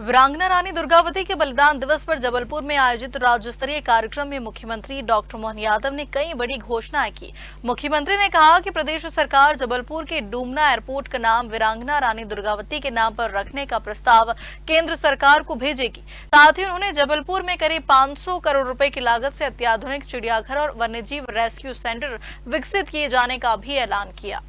वीरांगना रानी दुर्गावती के बलिदान दिवस पर जबलपुर में आयोजित राज्य स्तरीय कार्यक्रम में मुख्यमंत्री डॉक्टर मोहन यादव ने कई बड़ी घोषणाएं की। मुख्यमंत्री ने कहा कि प्रदेश सरकार जबलपुर के डूमना एयरपोर्ट का नाम वीरांगना रानी दुर्गावती के नाम पर रखने का प्रस्ताव केंद्र सरकार को भेजेगी। साथ ही उन्होंने जबलपुर में करीब 500 करोड़ रुपए की लागत से अत्याधुनिक चिड़ियाघर और वन्यजीव रेस्क्यू सेंटर विकसित किए जाने का भी ऐलान किया।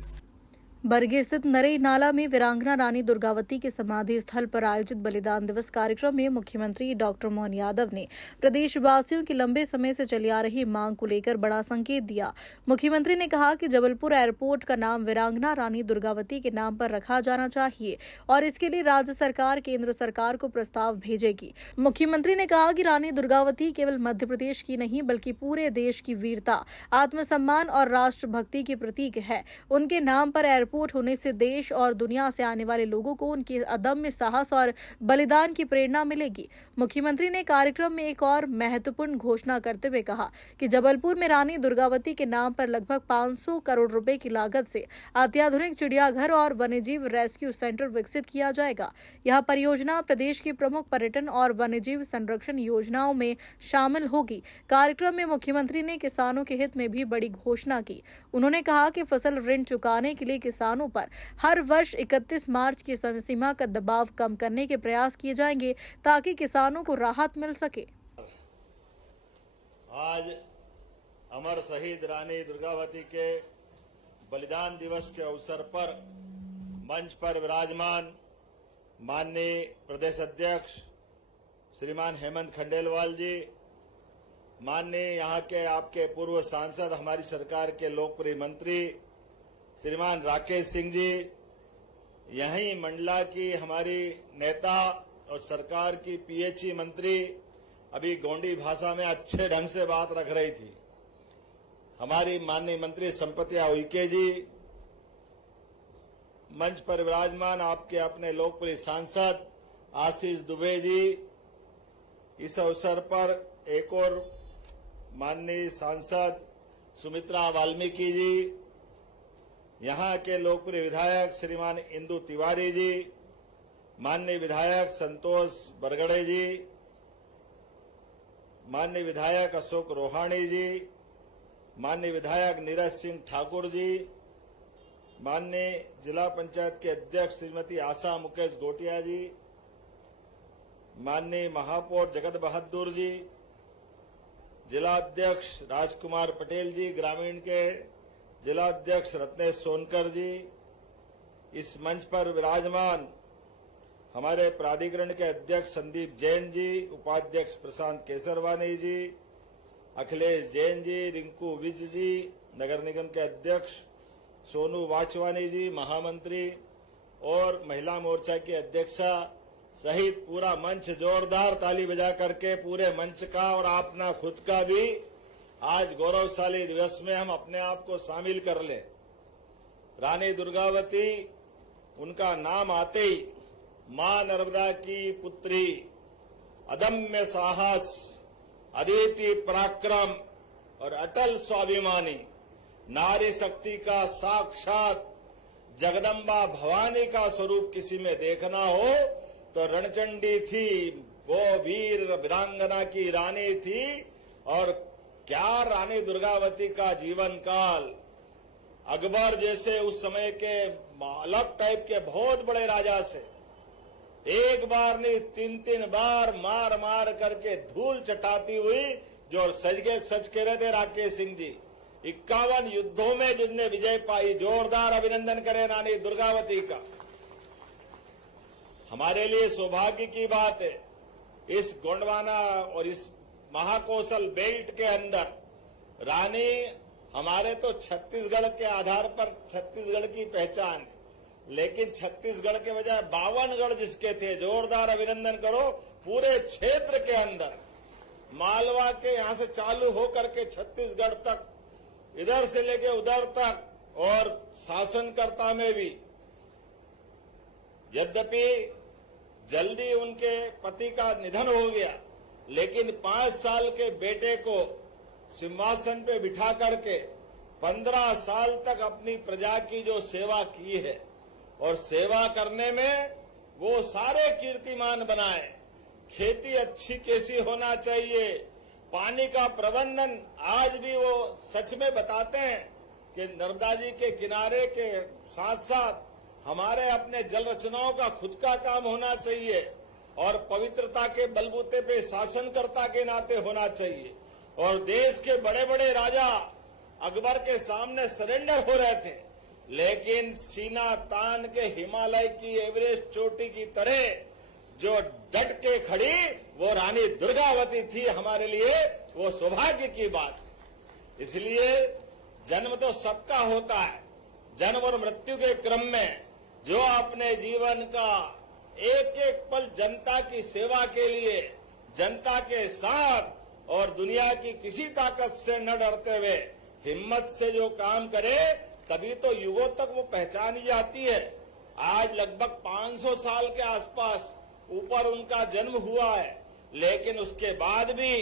बरगी स्थित नरई नाला में वीरांगना रानी दुर्गावती के समाधि स्थल पर आयोजित बलिदान दिवस कार्यक्रम में मुख्यमंत्री डॉक्टर मोहन यादव ने प्रदेशवासियों की लंबे समय से चली आ रही मांग को लेकर बड़ा संकेत दिया। मुख्यमंत्री ने कहा कि जबलपुर एयरपोर्ट का नाम वीरांगना रानी दुर्गावती के नाम पर रखा जाना चाहिए और इसके लिए राज्य सरकार केंद्र सरकार को प्रस्ताव भेजेगी। मुख्यमंत्री ने कहा कि रानी दुर्गावती केवल मध्य प्रदेश की नहीं बल्कि पूरे देश की वीरता, आत्मसम्मान और राष्ट्रभक्ति की प्रतीक है। उनके नाम पर एयरपोर्ट होने से देश और दुनिया से आने वाले लोगों को उनके अदम्य साहस और बलिदान की प्रेरणा मिलेगी। मुख्यमंत्री ने कार्यक्रम में एक और महत्वपूर्ण घोषणा करते हुए कहा कि जबलपुर में रानी दुर्गावती के नाम पर लगभग 500 करोड़ रुपए की लागत से अत्याधुनिक चिड़ियाघर और वन्यजीव रेस्क्यू सेंटर विकसित किया जाएगा। यह परियोजना प्रदेश की प्रमुख पर्यटन और वन्यजीव संरक्षण योजनाओं में शामिल होगी। कार्यक्रम में मुख्यमंत्री ने किसानों के हित में भी बड़ी घोषणा की। उन्होंने कहा कि फसल ऋण चुकाने के लिए किसानों पर हर वर्ष 31 मार्च की समय सीमा का दबाव कम करने के प्रयास किए जाएंगे ताकि किसानों को राहत मिल सके। आज अमर शहीद रानी दुर्गावती के बलिदान दिवस के अवसर पर मंच पर विराजमान माननीय प्रदेश अध्यक्ष श्रीमान हेमंत खंडेलवाल जी, माननीय यहाँ के आपके पूर्व सांसद, हमारी सरकार के लोकप्रिय मंत्री श्रीमान राकेश सिंह जी, यहीं मंडला की हमारी नेता और सरकार की पीएचई मंत्री अभी गोंडी भाषा में अच्छे ढंग से बात रख रही थी, हमारी माननीय मंत्री संपतिया उइके जी, मंच पर विराजमान आपके अपने लोकप्रिय सांसद आशीष दुबे जी। इस अवसर पर एक और माननीय सांसद सुमित्रा वाल्मीकि जी, यहाँ के लोकप्रिय विधायक श्रीमान इंदु तिवारी जी, माननीय विधायक संतोष बरगड़े जी, माननीय विधायक अशोक रोहाणी जी, माननीय विधायक नीरज सिंह ठाकुर जी, माननीय जिला पंचायत के अध्यक्ष श्रीमती आशा मुकेश गोटिया जी, माननीय महापौर जगत बहादुर जी, जिला अध्यक्ष राजकुमार पटेल जी, ग्रामीण के जिला अध्यक्ष रत्नेश सोनकर जी, इस मंच पर विराजमान हमारे प्राधिकरण के अध्यक्ष संदीप जैन जी, उपाध्यक्ष प्रशांत केसरवानी जी, अखिलेश जैन जी, रिंकू विज जी, नगर निगम के अध्यक्ष सोनू वाचवानी जी, महामंत्री और महिला मोर्चा की अध्यक्षा सहित पूरा मंच जोरदार ताली बजा करके पूरे मंच का और अपना खुद का भी आज गौरवशाली दिवस में हम अपने आप को शामिल कर लें। रानी दुर्गावती, उनका नाम आते ही मां नर्मदा की पुत्री, अदम्य साहस, अद्वितीय पराक्रम और अटल स्वाभिमानी नारी शक्ति का साक्षात जगदम्बा भवानी का स्वरूप किसी में देखना हो तो रणचंडी थी, वो वीर वीरांगना की रानी थी। और क्या रानी दुर्गावती का जीवन काल, अकबर जैसे उस समय के अलग टाइप के बहुत बड़े राजा से एक बार नहीं 3-3 बार मार मार करके धूल चटाती हुई, जो सच कह रहे थे राकेश सिंह जी, 51 युद्धों में जिसने विजय पाई। जोरदार अभिनंदन करें रानी दुर्गावती का। हमारे लिए सौभाग्य की बात है, इस गोंडवाना और इस महाकौशल बेल्ट के अंदर रानी, हमारे तो छत्तीसगढ़ के आधार पर छत्तीसगढ़ की पहचान है, लेकिन छत्तीसगढ़ के बजाय 52 गढ़ जिसके थे, जोरदार अभिनंदन करो। पूरे क्षेत्र के अंदर मालवा के यहां से चालू होकर के छत्तीसगढ़ तक, इधर से लेके उधर तक, और शासनकर्ता में भी, यद्यपि जल्दी उनके पति का निधन हो गया, लेकिन 5 साल के बेटे को सिंहासन पे बिठा करके 15 साल तक अपनी प्रजा की जो सेवा की है, और सेवा करने में वो सारे कीर्तिमान बनाए। खेती अच्छी कैसी होना चाहिए, पानी का प्रबंधन आज भी वो सच में बताते हैं कि नर्मदा जी के किनारे के साथ साथ हमारे अपने जल रचनाओं का खुद का काम होना चाहिए और पवित्रता के बलबूते पे शासनकर्ता के नाते होना चाहिए। और देश के बड़े बड़े राजा अकबर के सामने सरेंडर हो रहे थे, लेकिन सीना तान के हिमालय की एवरेस्ट चोटी की तरह जो डट के खड़ी वो रानी दुर्गावती थी। हमारे लिए वो सौभाग्य की बात। इसलिए जन्म तो सबका होता है, जन्म और मृत्यु के क्रम में जो अपने जीवन का एक एक पल जनता की सेवा के लिए, जनता के साथ और दुनिया की किसी ताकत से न डरते हुए हिम्मत से जो काम करे, तभी तो युगों तक वो पहचानी जाती है। आज लगभग 500 साल के आसपास ऊपर उनका जन्म हुआ है, लेकिन उसके बाद भी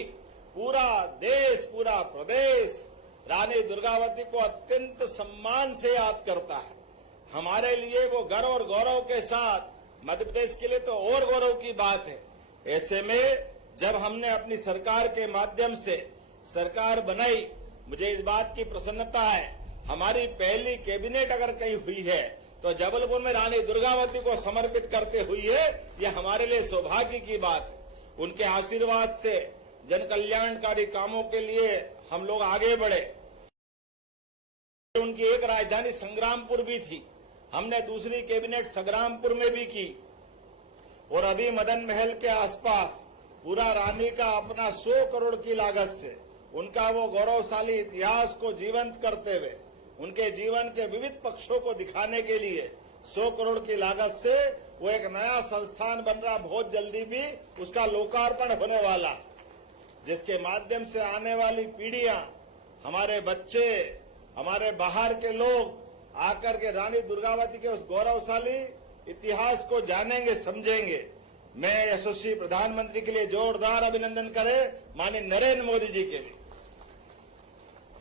पूरा देश, पूरा प्रदेश रानी दुर्गावती को अत्यंत सम्मान से याद करता है। हमारे लिए वो गर्व और गौरव के साथ, मध्य प्रदेश के लिए तो और गौरव की बात है। ऐसे में जब हमने अपनी सरकार के माध्यम से सरकार बनाई, मुझे इस बात की प्रसन्नता है, हमारी पहली कैबिनेट अगर कहीं हुई है तो जबलपुर में रानी दुर्गावती को समर्पित करते हुई है। यह हमारे लिए सौभाग्य की बात है। उनके आशीर्वाद से जन कल्याणकारी कामों के लिए हम लोग आगे बढ़े। उनकी एक राजधानी संग्रामपुर भी थी, हमने दूसरी कैबिनेट संग्रामपुर में भी की। और अभी मदन महल के आसपास पूरा रानी का अपना 100 करोड़ की लागत से उनका वो गौरवशाली इतिहास को जीवंत करते हुए उनके जीवन के विविध पक्षों को दिखाने के लिए 100 करोड़ की लागत से वो एक नया संस्थान बन रहा। बहुत जल्दी भी उसका लोकार्पण होने वाला, जिसके माध्यम से आने वाली पीढ़ियां, हमारे बच्चे, हमारे बाहर के लोग आकर के रानी दुर्गावती के उस गौरवशाली इतिहास को जानेंगे, समझेंगे। मैं यशस्वी प्रधानमंत्री के लिए जोरदार अभिनंदन करें माननीय नरेंद्र मोदी जी के लिए,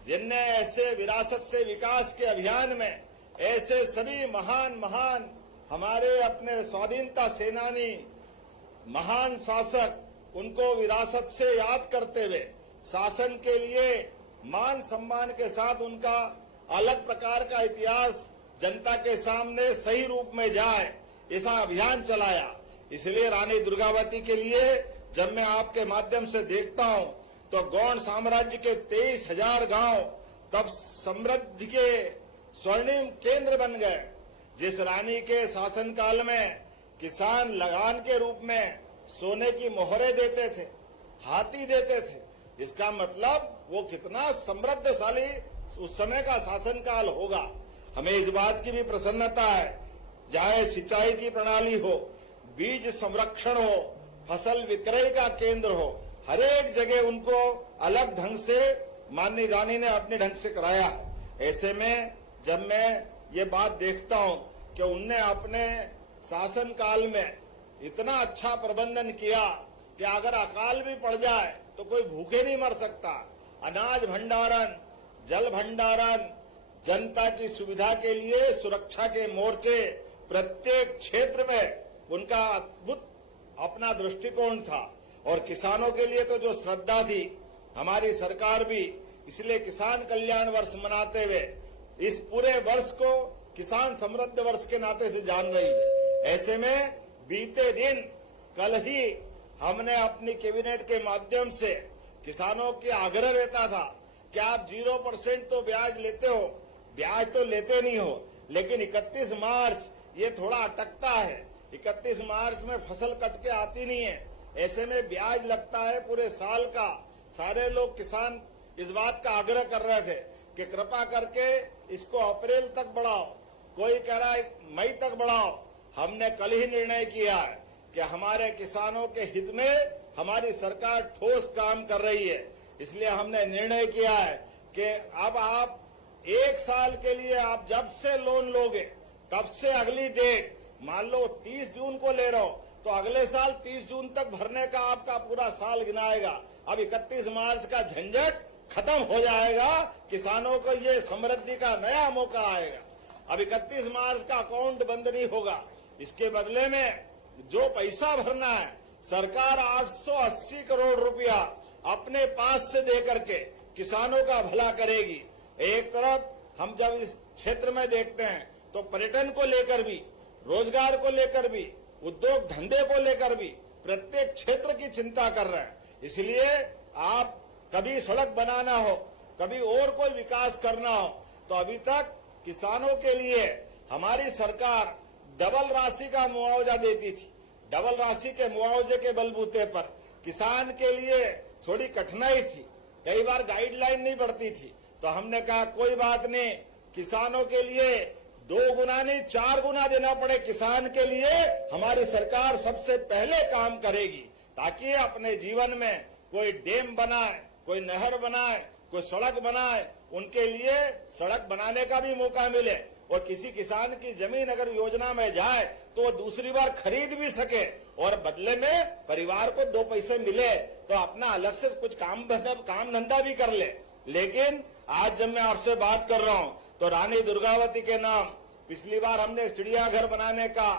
जिनने ऐसे विरासत से विकास के अभियान में ऐसे सभी महान महान हमारे अपने स्वाधीनता सेनानी, महान शासक, उनको विरासत से याद करते हुए शासन के लिए मान सम्मान के साथ उनका अलग प्रकार का इतिहास जनता के सामने सही रूप में जाए, ऐसा अभियान चलाया। इसलिए रानी दुर्गावती के लिए जब मैं आपके माध्यम से देखता हूं तो गौड़ साम्राज्य के 23,000 गांव तब समृद्धि के स्वर्णिम केंद्र बन गए। जिस रानी के शासनकाल में किसान लगान के रूप में सोने की मोहरें देते थे, हाथी देते थे, इसका मतलब वो कितना समृद्धशाली उस समय का शासनकाल होगा। हमें इस बात की भी प्रसन्नता है, चाहे सिंचाई की प्रणाली हो, बीज संरक्षण हो, फसल विक्रय का केंद्र हो, हर एक जगह उनको अलग ढंग से माननीय रानी ने अपने ढंग से कराया। ऐसे में जब मैं ये बात देखता हूं कि उनने अपने शासन काल में इतना अच्छा प्रबंधन किया कि अगर अकाल भी पड़ जाए तो कोई भूखे नहीं मर सकता। अनाज भंडारण, जल भंडारण, जनता की सुविधा के लिए सुरक्षा के मोर्चे, प्रत्येक क्षेत्र में उनका अद्भुत अपना दृष्टिकोण था। और किसानों के लिए तो जो श्रद्धा थी, हमारी सरकार भी इसलिए किसान कल्याण वर्ष मनाते हुए इस पूरे वर्ष को किसान समृद्ध वर्ष के नाते से जान रही है। ऐसे में बीते दिन कल ही हमने अपनी कैबिनेट के माध्यम से किसानों के आग्रह रहता था कि आप 0% तो ब्याज लेते हो, ब्याज तो लेते नहीं हो, लेकिन 31 मार्च ये थोड़ा अटकता है। 31 मार्च में फसल कट के आती नहीं है, ऐसे में ब्याज लगता है पूरे साल का। सारे लोग किसान इस बात का आग्रह कर रहे थे कि कृपा करके इसको अप्रैल तक बढ़ाओ, कोई कह रहा है मई तक बढ़ाओ। हमने कल ही निर्णय किया है कि हमारे किसानों के हित में हमारी सरकार ठोस काम कर रही है। इसलिए हमने निर्णय किया है कि अब आप 1 साल के लिए आप जब से लोन लोगे तब से अगली डेट, मान लो 30 जून को ले रहे हो तो अगले साल 30 जून तक भरने का आपका पूरा साल गिनाएगा। अब 31 मार्च का झंझट खत्म हो जाएगा, किसानों को ये समृद्धि का नया मौका आएगा। अब 31 मार्च का अकाउंट बंद नहीं होगा, इसके बदले में जो पैसा भरना है सरकार 880 करोड़ रुपया अपने पास से दे करके किसानों का भला करेगी। एक तरफ हम जब इस क्षेत्र में देखते हैं तो पर्यटन को लेकर भी, रोजगार को लेकर भी, उद्योग धंधे को लेकर भी प्रत्येक क्षेत्र की चिंता कर रहे हैं। इसलिए आप कभी सड़क बनाना हो, कभी और कोई विकास करना हो, तो अभी तक किसानों के लिए हमारी सरकार डबल राशि का मुआवजा देती थी। डबल राशि के मुआवजे के बलबूते पर किसान के लिए थोड़ी कठिनाई थी, कई बार गाइडलाइन नहीं बढ़ती थी, तो हमने कहा कोई बात नहीं, किसानों के लिए 2 गुना नहीं 4 गुना देना पड़े किसान के लिए हमारी सरकार सबसे पहले काम करेगी, ताकि अपने जीवन में कोई डैम बनाए, कोई नहर बनाए, कोई सड़क बनाए, उनके लिए सड़क बनाने का भी मौका मिले और किसी किसान की जमीन अगर योजना में जाए तो वो दूसरी बार खरीद भी सके और बदले में परिवार को 2 पैसे मिले तो अपना अलग से कुछ काम धंधा भी कर ले। लेकिन आज जब मैं आपसे बात कर रहा हूं तो रानी दुर्गावती के नाम पिछली बार हमने चिड़ियाघर बनाने का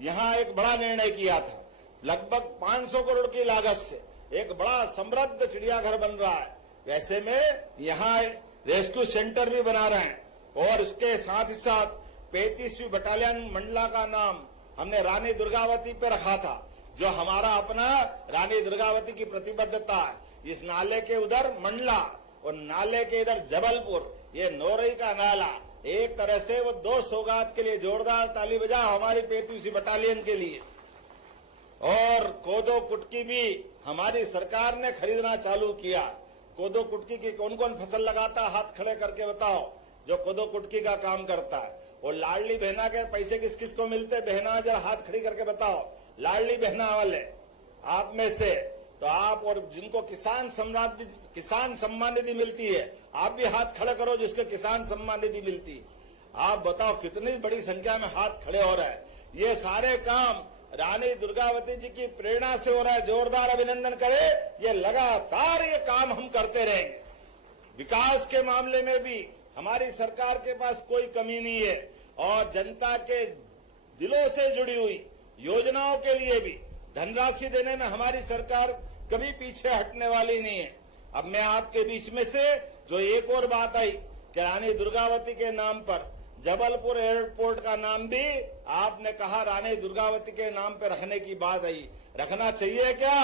यहाँ एक बड़ा निर्णय किया था। लगभग 500 करोड़ की लागत से एक बड़ा समृद्ध चिड़ियाघर बन रहा है। वैसे में यहाँ रेस्क्यू सेंटर भी बना रहे हैं और उसके साथ ही साथ 35वीं बटालियन मंडला का नाम हमने रानी दुर्गावती पे रखा था, जो हमारा अपना रानी दुर्गावती की प्रतिबद्धता है। इस नाले के उधर मंडला और नाले के इधर जबलपुर, ये नौरई का नाला, एक तरह से वो 2 सौगात के लिए जोरदार ताली बजाओ हमारी 35वीं बटालियन के लिए। और कोदो कुटकी भी हमारी सरकार ने खरीदना चालू किया। कोदो कुटकी की कौन कौन फसल लगाता है, हाथ खड़े करके बताओ, जो कोदो कुटकी का काम करता है। और लाडली बहना के पैसे किस किस को मिलते, बहना जरा हाथ खड़ी करके बताओ, लाडली बहना वाले आप में से तो आप, और जिनको किसान सम्मान निधि मिलती है आप भी हाथ खड़े करो, जिसके किसान सम्मान निधि मिलती है। आप बताओ कितनी बड़ी संख्या में हाथ खड़े हो रहे हैं। ये सारे काम रानी दुर्गावती जी की प्रेरणा से हो रहा है। जोरदार अभिनंदन करें। ये लगातार ये काम हम करते रहेंगे। विकास के मामले में भी हमारी सरकार के पास कोई कमी नहीं है और जनता के दिलों से जुड़ी हुई योजनाओं के लिए भी धनराशि देने में हमारी सरकार कभी पीछे हटने वाली नहीं है। अब मैं आपके बीच में से जो एक और बात आई कि रानी दुर्गावती के नाम पर जबलपुर एयरपोर्ट का नाम भी आपने कहा रानी दुर्गावती के नाम पे रखने की बात आई। रखना चाहिए क्या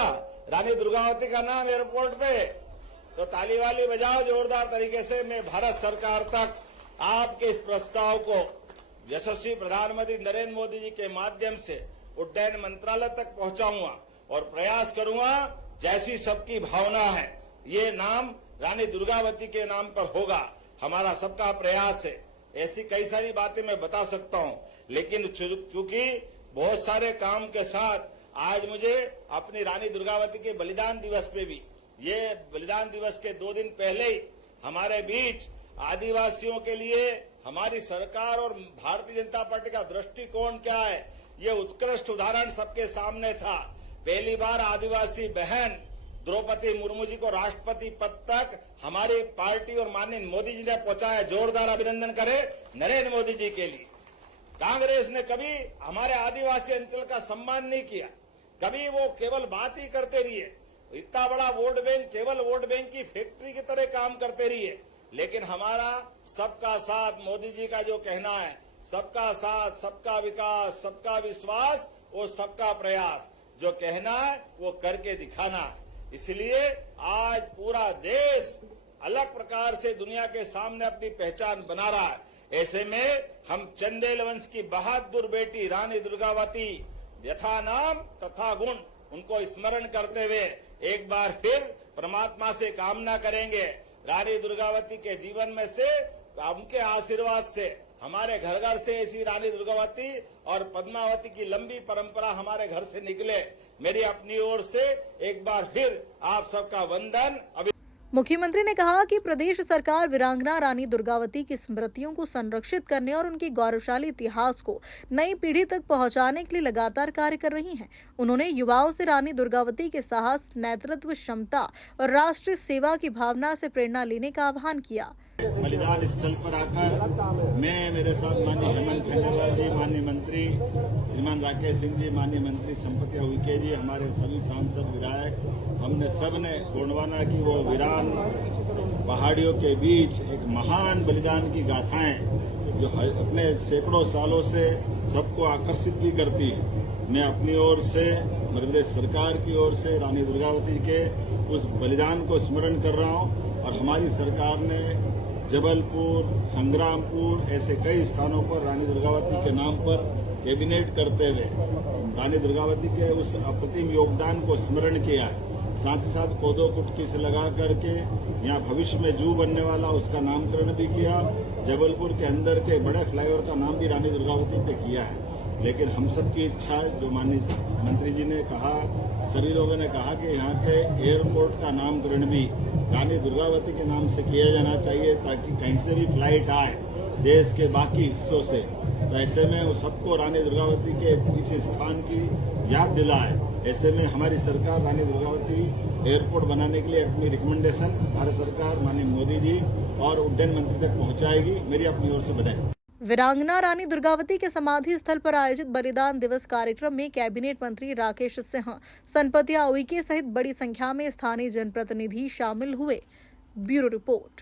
रानी दुर्गावती का नाम एयरपोर्ट पे? तो ताली वाली बजाओ जोरदार तरीके से। मैं भारत सरकार तक आपके इस प्रस्ताव को यशस्वी प्रधानमंत्री नरेंद्र मोदी जी के माध्यम से उड्डयन मंत्रालय तक पहुंचाऊंगा और प्रयास करूंगा जैसी सबकी भावना है ये नाम रानी दुर्गावती के नाम पर होगा। हमारा सबका प्रयास है। ऐसी कई सारी बातें मैं बता सकता हूं, लेकिन चूंकि बहुत सारे काम के साथ आज मुझे अपनी रानी दुर्गावती के बलिदान दिवस पे भी, ये बलिदान दिवस के 2 दिन पहले ही हमारे बीच आदिवासियों के लिए हमारी सरकार और भारतीय जनता पार्टी का दृष्टिकोण क्या है, ये उत्कृष्ट उदाहरण सबके सामने था। पहली बार आदिवासी बहन द्रौपदी मुर्मू जी को राष्ट्रपति पद तक हमारी पार्टी और माननीय मोदी जी ने पहुंचाया। जोरदार अभिनंदन करें नरेंद्र मोदी जी के लिए। कांग्रेस ने कभी हमारे आदिवासी अंचल का सम्मान नहीं किया, कभी वो केवल बात ही करते रहिए। इतना बड़ा वोट बैंक केवल वोट बैंक की फैक्ट्री की तरह काम करते रहिए। लेकिन हमारा सबका साथ, मोदी जी का जो कहना है, सबका साथ, सबका विकास, सबका विश्वास और सबका प्रयास, जो कहना है वो करके दिखाना है। इसलिए आज पूरा देश अलग प्रकार से दुनिया के सामने अपनी पहचान बना रहा है। ऐसे में हम चंदेल वंश की बहादुर बेटी रानी दुर्गावती यथा नाम तथा गुण, उनको स्मरण करते हुए एक बार फिर परमात्मा से कामना करेंगे रानी दुर्गावती के जीवन में से, उनके आशीर्वाद से हमारे घर घर से ऐसी रानी दुर्गावती और पद्मावती की लंबी परंपरा हमारे घर से निकले। मेरी अपनी ओर से एक बार फिर आप सबका वंदन। मुख्यमंत्री ने कहा कि प्रदेश सरकार वीरांगना रानी दुर्गावती की स्मृतियों को संरक्षित करने और उनकी गौरवशाली इतिहास को नई पीढ़ी तक पहुंचाने के लिए लगातार कार्य कर रही है। उन्होंने युवाओं से रानी दुर्गावती के साहस, नेतृत्व क्षमता और राष्ट्रीय सेवा की भावना से प्रेरणा लेने का आह्वान किया। बलिदान स्थल पर आकर मैं, मेरे साथ माननीय हेमंत खंडेलवाल जी, माननीय मंत्री श्रीमान राकेश सिंह जी, माननीय मंत्री संपत उइके जी, हमारे सभी सांसद विधायक, हमने सब ने गुणवाना की वो वीरान पहाड़ियों के बीच एक महान बलिदान की गाथाएं जो अपने सैकड़ों सालों से सबको आकर्षित भी करती है। मैं अपनी ओर से, मध्य प्रदेश सरकार की ओर से रानी दुर्गावती के उस बलिदान को स्मरण कर रहा हूं और हमारी सरकार ने जबलपुर, संग्रामपुर ऐसे कई स्थानों पर रानी दुर्गावती के नाम पर कैबिनेट करते हुए रानी दुर्गावती के उस अप्रतिम योगदान को स्मरण किया है। साथ ही साथ कोदो कुटकी से लगा करके यहाँ भविष्य में जू बनने वाला उसका नामकरण भी किया। जबलपुर के अंदर के बड़े फ्लाईओवर का नाम भी रानी दुर्गावती पे किया है। लेकिन हम सब की इच्छा, जो माननीय मंत्री जी ने कहा, सभी लोगों ने कहा कि यहाँ के एयरपोर्ट का नामकरण भी रानी दुर्गावती के नाम से किया जाना चाहिए, ताकि कहीं से भी फ्लाइट आए देश के बाकी हिस्सों से, तो ऐसे में वो सबको रानी दुर्गावती के इस स्थान की याद दिलाए। ऐसे में हमारी सरकार रानी दुर्गावती एयरपोर्ट बनाने के लिए अपनी रिकमेंडेशन भारत सरकार माननीय मोदी जी और उड्डयन मंत्री तक पहुंचाएगी। मेरी अपनी ओर से बधाई। वीरांगना रानी दुर्गावती के समाधि स्थल पर आयोजित बलिदान दिवस कार्यक्रम में कैबिनेट मंत्री राकेश सिंह, संपत उइके सहित बड़ी संख्या में स्थानीय जनप्रतिनिधि शामिल हुए। Bureau report.